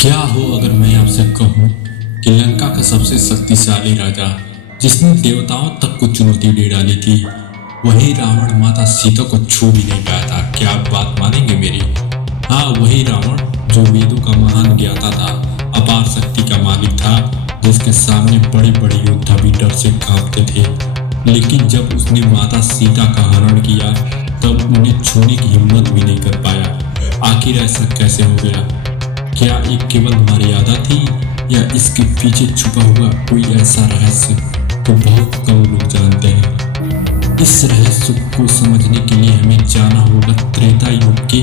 क्या हो अगर मैं आपसे कहूं कि लंका का सबसे शक्तिशाली राजा जिसने देवताओं तक को चुनौती दे डाली थी, वही रावण माता सीता को छू भी नहीं पाया था। क्या आप बात मानेंगे मेरी? हाँ, वही रावण जो वेदों का महान ज्ञाता था, अपार शक्ति का मालिक था, जिसके सामने बड़े बड़े योद्धा भी डर से कांपते थे। लेकिन जब उसने माता सीता का हरण किया, तब उन्हें छूने की हिम्मत भी नहीं कर पाया। आखिर ऐसा कैसे हो गया? क्या ये केवल मर्यादा थी, या इसके पीछे छुपा हुआ कोई ऐसा रहस्य तो बहुत कम लोग जानते हैं? इस रहस्य को समझने के लिए हमें जाना होगा त्रेता युग के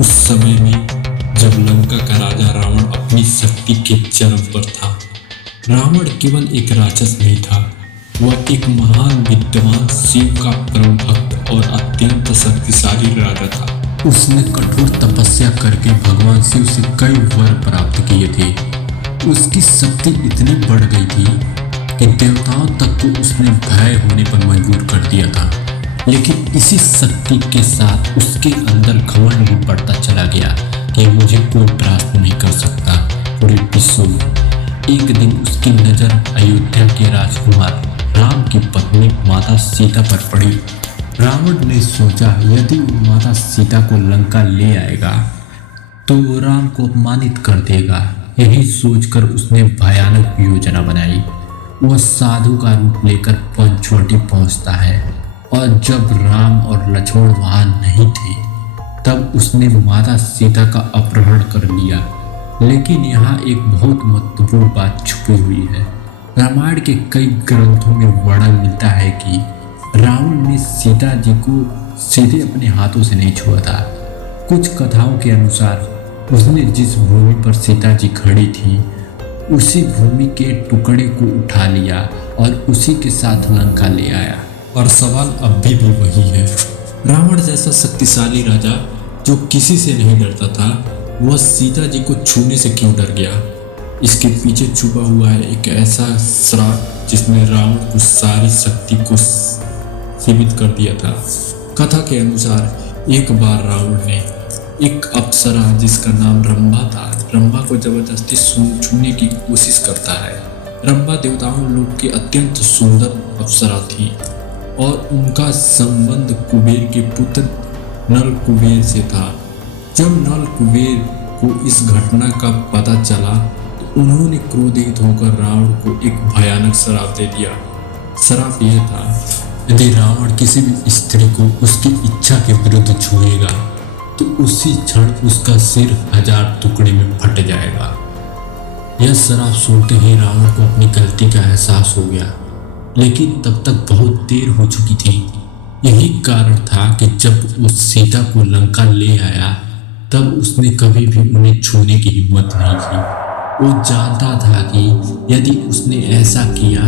उस समय में, जब लंका का राजा रावण अपनी शक्ति के चरम पर था। रावण केवल एक राक्षस नहीं था, वह एक महान विद्वान, शिव का परम भक्त और अत्यंत शक्तिशाली राजा था। उसने कठोर तपस्या करके भगवान शिव से कई वर प्राप्त किए थे। उसकी शक्ति इतनी बढ़ गई थी कि देवताओं तक को उसने भय होने पर मजबूर कर दिया था। लेकिन इसी शक्ति के साथ उसके अंदर घमंड भी बढ़ता चला गया कि मुझे कोई परास्त नहीं कर सकता पूरे विश्व में। एक दिन उसकी नजर अयोध्या के राजकुमार राम की पत्नी माता सीता पर पड़ी। रावण ने सोचा, यदि वो माता सीता को लंका ले आएगा तो वो राम को अपमानित कर देगा। यही सोचकर उसने भयानक योजना बनाई। वह साधु का रूप लेकर पंचवटी पहुंचता है, और जब राम और लक्ष्मण वहां नहीं थे, तब उसने माता सीता का अपहरण कर लिया। लेकिन यहाँ एक बहुत महत्वपूर्ण बात छुपी हुई है। रामायण के कई ग्रंथों में वर्णन मिलता है कि रावण ने सीता जी को सीधे अपने हाथों से नहीं छुआ था। कुछ कथाओं के अनुसार उसने जिस भूमि पर सीता जी खड़ी थी, उसी भूमि के टुकड़े को उठा लिया और उसी के साथ लंका ले आया। और सवाल अब भी वही है, रावण जैसा शक्तिशाली राजा जो किसी से नहीं डरता था, वह सीता जी को छूने से क्यों डर गया? इसके पीछे छुपा हुआ है एक ऐसा श्राप जिसने रावण की सारी शक्ति को सीमित कर दिया था। कथा के अनुसार एक बार रावण ने एक अप्सरा जिसका नाम रंभा था, रंभा को जबरदस्ती छूने की कोशिश करता है। रंभा देवताओं लोग की अत्यंत सुंदर अप्सरा थी और उनका संबंध कुबेर के पुत्र नल कुबेर से था। जब नल कुबेर को इस घटना का पता चला तो उन्होंने क्रोधित होकर रावण को एक भयानक श्राप दे दिया। श्राप यह था, यदि रावण किसी भी स्त्री को उसकी इच्छा के विरुद्ध छुएगा तो उसी क्षण उसका सिर 1000 टुकड़े में फट जाएगा। यह श्राप सुनते ही रावण को अपनी गलती का एहसास हो गया, लेकिन तब तक बहुत देर हो चुकी थी। यही कारण था कि जब वो सीता को लंका ले आया, तब उसने कभी भी उन्हें छूने की हिम्मत नहीं की। वो जानता था कि यदि उसने ऐसा किया,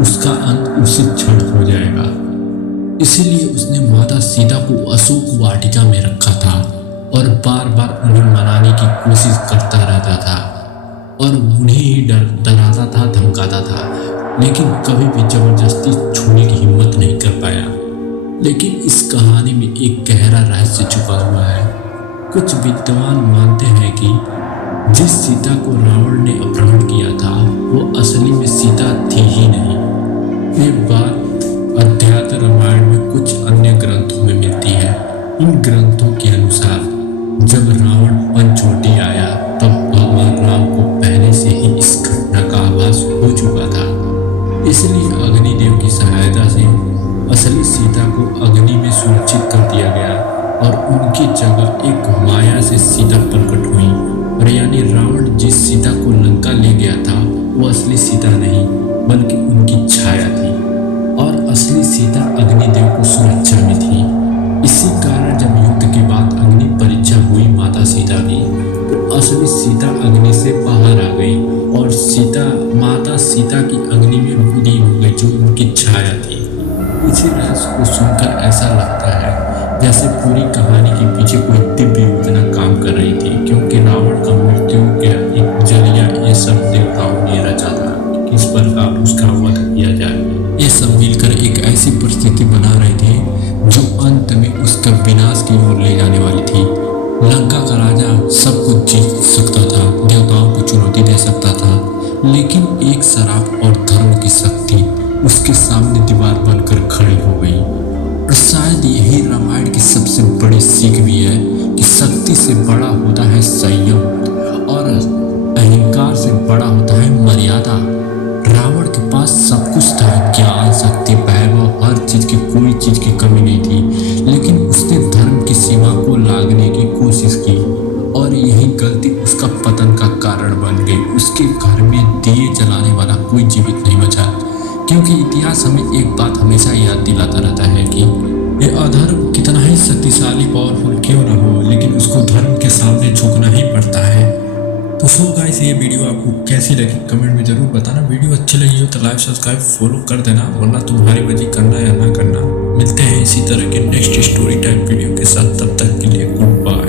उसका अंत उसी क्षण हो जाएगा। इसीलिए उसने माता सीता को अशोक वाटिका में रखा था और बार बार उन्हें मनाने की कोशिश करता रहता था और उन्हें ही डराता था, धमकाता था, लेकिन कभी भी जबरदस्ती छूने की हिम्मत नहीं कर पाया। लेकिन इस कहानी में एक गहरा रहस्य छुपा हुआ है। कुछ विद्वान मानते हैं कि जिस सीता को रावण ने अपहरण किया था, वो असली में सीता थी ही नहीं। ये बात अध्यात्म रामायण में कुछ अन्य ग्रंथों में मिलती है। इन ग्रंथों के अनुसार जब रावण पंचवटी आया, तब भगवान राम को पहले से ही इस घटना का आभास हो चुका था। इसलिए अग्निदेव की सहायता से असली सीता को अग्नि में सुरक्षित कर दिया गया और उनकी जगह एक माया से सीता प्रकट हुई। और यानी रावण जिस सीता को लंका ले गया था, वो असली सीता नहीं बल्कि उनकी छाया थी, और असली सीता अग्निदेव को सुरक्षा में थी। इसी कारण जब युद्ध के बाद अग्नि परीक्षा हुई माता सीता की, तो असली सीता अग्नि से बाहर आ गई और माता सीता की अग्नि में विलीन हो गई, जो उनकी छाया थी। इसी रहस्य को सुनकर ऐसा लगता है जैसे पूरी कहानी के पीछे कोई दिव्य योजना काम कर रही थी, क्योंकि रावण का मृत्यु के एक जरिया ये सब देवताओं ने रचा था, किस प्रकार उसका वध किया जाए। ये सब मिलकर एक ऐसी परिस्थिति बना रहे थे जो अंत में उसका विनाश की ओर ले जाने वाली थी। लंका का राजा सब कुछ जीत सकता था, देवताओं चुनौती दे सकता था, लेकिन एक शराब और धर्म की शक्ति उसके सामने दीवार बनकर खड़ी हो गई। और शायद यही रामायण की सबसे बड़ी सीख भी है कि शक्ति से बड़ा होता है संयम और अहंकार से बड़ा होता है मर्यादा। रावण के पास सब कुछ था, ज्ञान, शक्ति, वैभव, हर चीज की, कोई चीज की कमी नहीं थी, लेकिन उसने धर्म की सीमा को लांघने की कोशिश की और यही गलती उसका पतन का कारण बन गई। उसके घर में दिए जलाने वाला कोई जीवित नहीं बचा, क्योंकि इतिहास हमें एक बात हमेशा याद दिलाता रहता है कि ये अधर्म कितना ही शक्तिशाली, पावरफुल क्यों ना हो, लेकिन उसको धर्म के सामने झुकना ही पड़ता है। तो सो गाइस, ये वीडियो आपको कैसी लगी कमेंट में जरूर बताना। वीडियो अच्छी लगी हो तो लाइक, सब्सक्राइब, फॉलो कर देना, वरना तुम्हारी मर्जी करना या ना करना। मिलते हैं इसी तरह के नेक्स्ट स्टोरी टाइप वीडियो के साथ, तब तक के लिए गुड बाय।